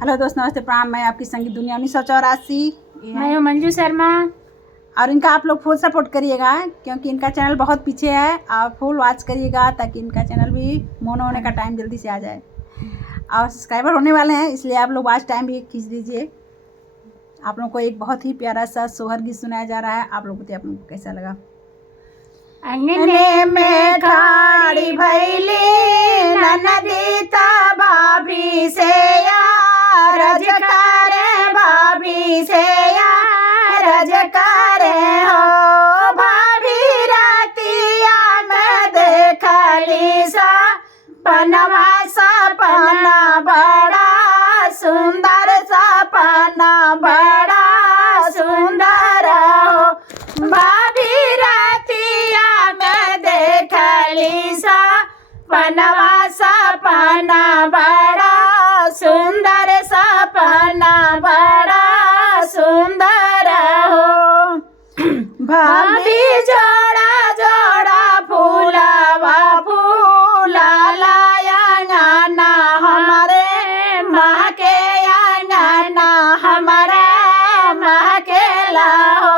Hello दोस्त, नमस्ते, प्रणाम। मैं आपकी संगीत दुनिया 1984। मैं हूँ मंजू शर्मा। और इनका आप लोग फुल सपोर्ट करिएगा क्योंकि इनका चैनल बहुत पीछे है। आप फुल वॉच करिएगा ताकि इनका चैनल भी मोनो होने का टाइम जल्दी से आ जाए। और सब्सक्राइबर होने वाले हैं, इसलिए आप लोग वॉच टाइम भी खींच दीजिए। आप लोगों को एक बहुत ही प्यारा सा सोहर गीत सुनाया जा रहा है। आप लोग बताइए आप लोगों को कैसा लगा। अंगने में खाड़ी भैली ननदीता भाभी से रज करे, भाभी से रज करे हो। भाभी रातिया में देखली सा पनवा सपना बड़ा सुंदर, सपना बड़ा सुंदर हो। भाभी रातिया में देखली सा पनवा सपना बड़ा सुंदर, सपना बड़ा सुंदर हो। भाभी जोड़ा जोड़ा फूलवा फूला लाया गाना हमारे माँ के गाना हमारे माँ के लाओ।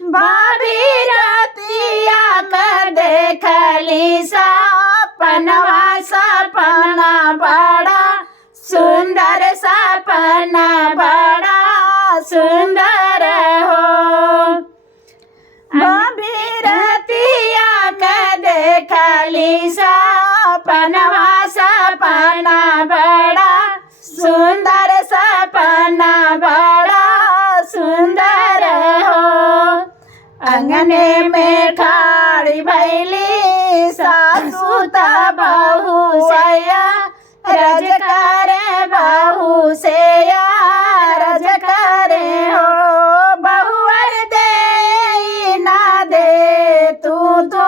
भाभी रातिया में देखली सा पनवा सपना बड़ा सुंदर, सपना बड़ा सुंदर हो। भाभी रातिया में देखली सा पनवा सपना बड़ा सुंदर, सपना बड़ा सुंदर हो। अंगने में खाड़ी भैली सासू ता बहू सया रज करे, बहू से रज करे हो। बहुअर दे ना दे तू तो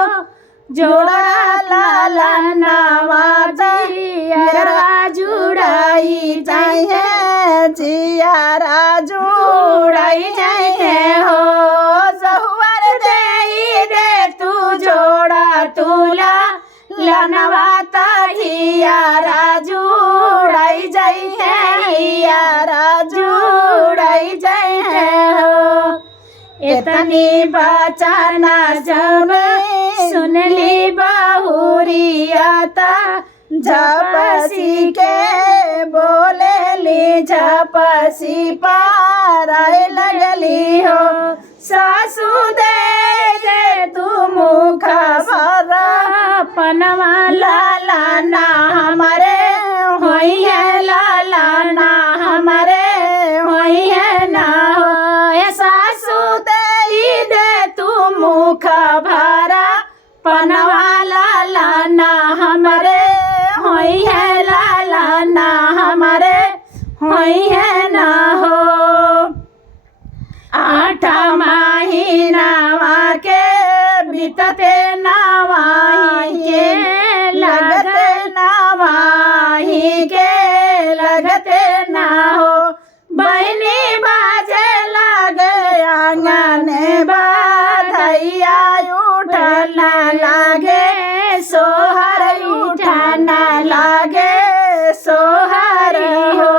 जोड़ा लाला जियारा जुड़ाई जाए, जियारा जुड़ाई जाए हो। बहुअर दे तू जोड़ा तुला लनवाता हियारा जुड़ाई जाई है, हियारा जुड़ाई जाई है हो। इतनी बचाना जब सुनली बहुरियाता झपसी के बोलेली, झपसी पाराय लगली हो। सासू दे तू मुख भरा पनवा लाला ना हमारे होई है, लाला ना हमारे होई है ना हो। सासू दे तू मुख भरा पनवा लाला ना हमारे होई है, लाला ना हमारे होई है ना हो। 8 महीनावा के बीतते नवाही के लगते, नवाही के लगते ना हो। बहनी बाजे लगे आंगन बधैया उठना लागे सोहर, उठना लागे सोहर हो।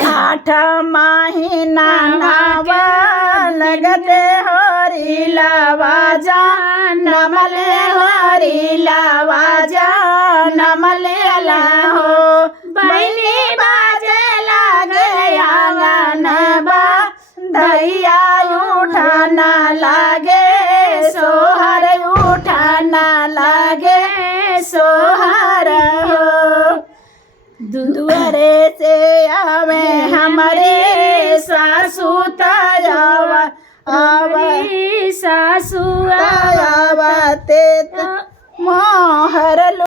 8 महीना नावा लगते होरी लावाजा नमले, होरी लावाजा नमले ला हो। बहनी बाजे लगे आंगन बधैया उठना लागे सोहर, उठना लागे सोहर हो। दुआरे से आवे हमारे सासू तायावा, आवे सासू आवते मोहर